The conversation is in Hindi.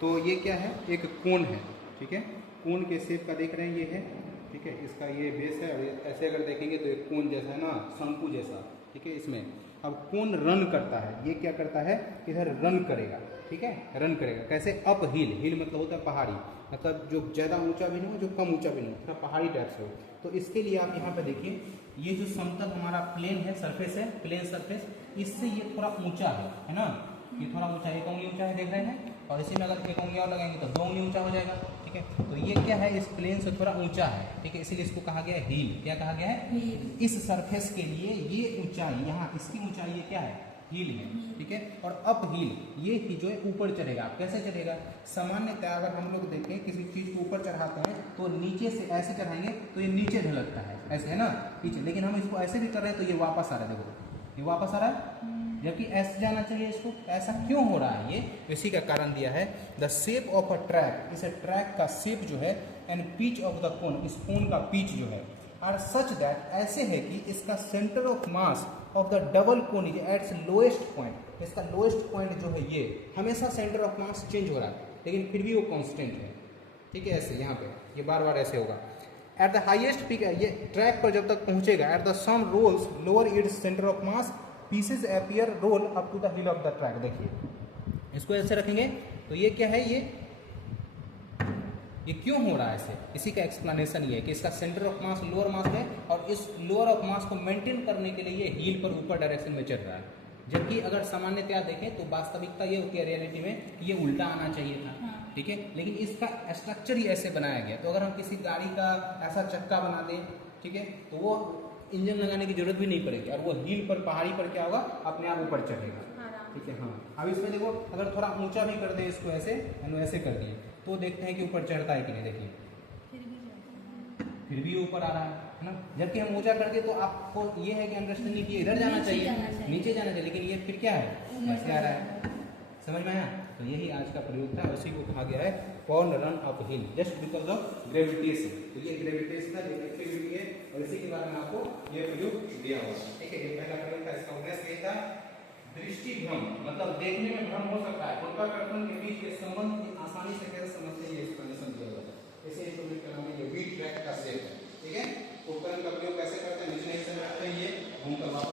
तो ये क्या है, एक कोन है, ठीक है, कोन के शेप का देख रहे हैं ये है, ठीक है, इसका ये बेस है और ऐसे अगर देखेंगे तो एक कोन जैसा है ना, शंकु जैसा, ठीक है। इसमें अब कोन रन करता है, ये क्या करता है, इधर रन करेगा, ठीक है, रन करेगा कैसे, अप हिल, हिल मतलब होता है पहाड़ी, मतलब जो ज़्यादा ऊंचा भी नहीं हो, जो कम ऊंचा भी नहीं हो, थोड़ा पहाड़ी टाइप से हो। तो इसके लिए आप यहाँ पे देखिए, ये जो समतल हमारा प्लेन है, सरफेस है, प्लेन सरफेस, इससे ये थोड़ा ऊंचा है ना, ये थोड़ा ऊंचा, एक उंगली ऊंचा है, देख रहे हैं, और इसी में अगर एक उंगली और लगाएंगे तो 2 उंगली ऊंचा हो जाएगा, ठीक है। तो ये क्या है, इस प्लेन से थोड़ा ऊंचा है, ठीक है, इसीलिए इसको कहा गया है हील। क्या कहा गया है, इस सरफेस के लिए ये ऊंचाई, यहाँ इसकी ऊंचाई ये क्या है, हील है, ठीक है। और अप हील, ये ही जो है ऊपर चढ़ेगा। आप कैसे चढ़ेगा, सामान्यतः अगर हम लोग देखें किसी चीज़ को ऊपर चढ़ाते हैं तो नीचे से ऐसे चढ़ाएंगे तो ये नीचे ढलकता है, ऐसे है ना, पीछे, लेकिन हम इसको ऐसे भी कर रहे हैं तो ये वापस आ रहा है, देखो ये वापस आ रहा है, जबकि ऐसे जाना चाहिए इसको। ऐसा क्यों हो रहा है, ये इसी का कारण दिया है, the shape of a track, इस ट्रैक का शेप जो है, and pitch of the cone, इस कोन का पिच जो है, आर सच दैट, ऐसे है कि इसका centre of mass of the double cone is at its lowest point, इसका लोएस्ट पॉइंट जो है ये हमेशा सेंटर ऑफ मास चेंज हो रहा है, लेकिन फिर भी वो कांस्टेंट है, ठीक है। ऐसे यहाँ पे ये बार बार ऐसे होगा। एट द हाईएस्ट पीक, ये ट्रैक पर जब तक पहुंचेगा, at the sum rolls lower its centre of mass, pieces appear roll up to the hill of the track. देखिए इसको ऐसे रखेंगे तो ये क्या है, ये क्यों हो रहा है ऐसे, इसी का एक्सप्लेनेशन ये है कि इसका सेंटर ऑफ मास लोअर मास है, और इस लोअर ऑफ मास को मेंटेन करने के लिए ये हील पर ऊपर डायरेक्शन में चल रहा है। जबकि अगर सामान्यतया देखें तो वास्तविकता ये होती है रियलिटी में कि ये उल्टा आना चाहिए था, ठीक है, लेकिन इसका स्ट्रक्चर ही ऐसे बनाया गया। तो अगर हम किसी गाड़ी का ऐसा चक्का बना दें, ठीक है, तो वो इंजन लगाने की जरूरत भी नहीं पड़ेगी, और वो हील पर, पहाड़ी पर क्या होगा, अपने आप ऊपर चढ़ेगा, ठीक है। हाँ, अब इसमें देखो, अगर थोड़ा ऊंचा भी कर दे इसको, ऐसे ऐसे कर दिए तो देखते हैं कि ऊपर चढ़ता है कि नहीं, देखिए फिर भी ऊपर आ रहा है ना। जबकि हम ऊंचा कर दिए तो आपको ये है कि अंडरस्टैंडिंग कि इधर जाना चाहिए, नीचे जाना चाहिए, लेकिन ये फिर क्या है, ऐसे आ रहा है, समझ में आया। तो यही आज का प्रयोग था, उसी को कहा गया है corn run up hill, just because of gravitation. तो ये ग्रेविटेशनल इफेक्टिविटी है, और इसी के बारे में आपको ये प्रयोग दिया हुआ है, ठीक है। ये पहला प्रयोग था, इसका उद्देश्य ये था, दृष्टि भ्रम, मतलब देखने में भ्रम हो सकता है, गुरुत्वाकर्षण के बीच के संबंध की आसानी से कैसे समझते हैं, ये एक्सप्लेनेशन दिया हुआ है। इसे इंस्ट्रूमेंट का नाम है, ये वी ट्रैक का शेप है, ठीक है। उपकरण का प्रयोग कैसे करते हैं, नीचे नहीं समझते हैं, ये घूम कर